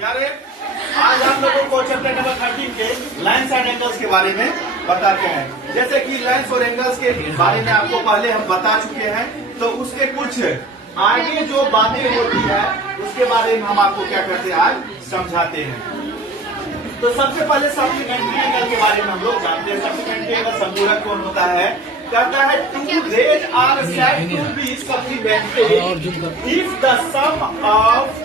यार आज हम लोगों को चैप्टर नंबर 13 के लाइन्स एंड एंगल्स के बारे में बताते हैं। जैसे कि लाइन्स और एंगल्स के बारे में आपको पहले हम बता चुके हैं, तो उसके कुछ आगे जो बातें होती है उसके बारे में हम आपको क्या करते हैं आज समझाते हैं। तो सबसे पहले सप्लीमेंट्री एंगल के बारे में हम लोग जानते हैं। सप्लीमेंट्री एंगल संपूरक कोण होता है, कहता है two rays are said to be supplementary if the sum of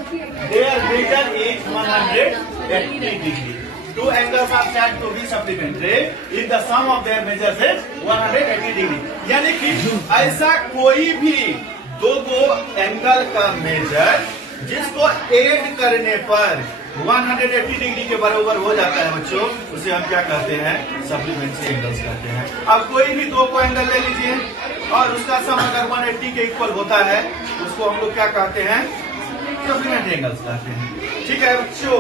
their measure is 180 degree. Two angles are said to be supplementary if the sum of their measures is 180 degree. यानी कि ऐसा कोई भी दो एंगल का major जिसको add करने पर 180 डिग्री के बराबर हो जाता है बच्चों, उसे हम क्या कहते हैं? सप्लीमेंट्री एंगल्स कहते हैं। अब कोई भी दो को एंगल ले लीजिए और उसका सम अगर 180 के इक्वल होता है, उसको हम लोग क्या कहते हैं? सप्लीमेंट्री एंगल्स कहते हैं। ठीक है बच्चों,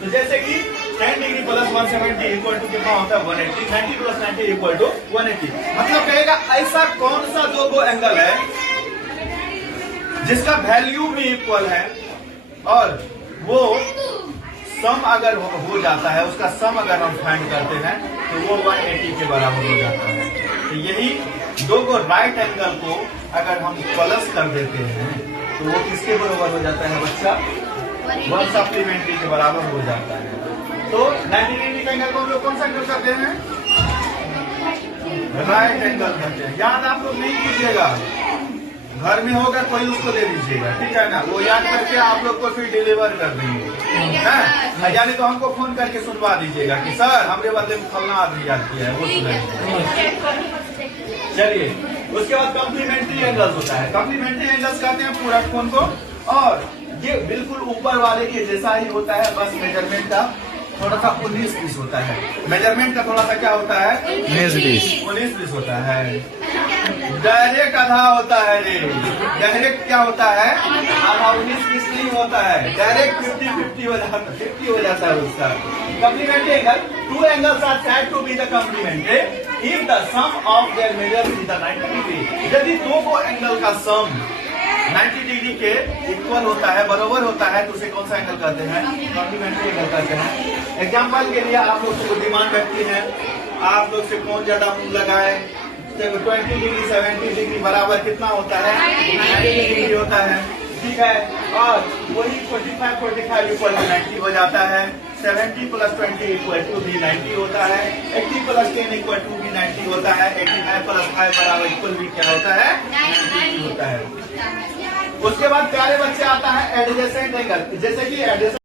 तो जैसे कि 10 डिग्री प्लस 170 इक्वल टू कितना होता है? 180। 90 प्लस 90 इक्वल टू 180। मतलब कहेगा ऐसा कौन सा दो एंगल है जिसका वैल्यू भी इक्वल है और वो सम अगर हो जाता है, उसका सम अगर हम फाइंड करते हैं तो वो 180 के बराबर हो जाता है। तो यही दो राइट एंगल को अगर हम प्लस कर देते हैं तो वो किसके बराबर हो जाता है बच्चा? 1 सप्लीमेंट्री के बराबर हो जाता है। तो 90 डिग्री का एंगल को हम लोग कौन सा एंगल करते हैं? राइट एंगल करते हैं। याद आप लोग नहीं कीजिएगा, घर में होगा कोई उसको दे दीजिएगा, ठीक है ना? वो याद करके आप लोग को फिर डिलीवर कर देंगे, यानी तो हमको फोन करके सुनवा दीजिएगा कि सर हमरे बदले में फलना आदमी याद किया है, वो सुनाइए। चलिए, उसके बाद कॉम्प्लीमेंट्री एंगल्स होता है। कॉम्प्लीमेंट्री एंगल्स कहते हैं पूरक कोण को, और ये बिल्कुल ऊपर वाले के जैसा ही होता है, बस मेजरमेंट का थोड़ा सा 19-20 होता है। मेजरमेंट का थोड़ा सा क्या होता है? 19-20 होता है। डायरेक्ट आधा होता है रे। डायरेक्ट क्या होता है? आधा 19-20 नहीं होता है, डायरेक्ट 50-50 हो जाता है उसका। Complementary angle, two angles are said to be the complementary if the sum of their measures is 90 degree. यदि दो एंगल का सम 90 डिग्री के इक्वल होता है, बराबर होता है, तो उसे कौन सा एंगल कहते हैं? कॉम्प्लीमेंट्री एंगल कहते हैं। एग्जाम्पल के लिए आप लोग को डिमांड रखती है, आप लोग से कौन ज्यादा मुंह लगाए? 20 डिग्री 70 डिग्री बराबर कितना होता है? 90 डिग्री होता है, ठीक है। और वही 45 इक्वल टू 90 हो जाता है। 70 प्लस 20 इक्वल टू भी 90 होता है। 80 प्लस 10 इक्वल टू भी 90 होता है। 85 प्लस 5 बराबर इक्वल भी क्या होता है? 90 होता है। उसके बाद प्यारे बच्चे आता है एडजेसेंट एंगल। जैसे कि एडजेसेंट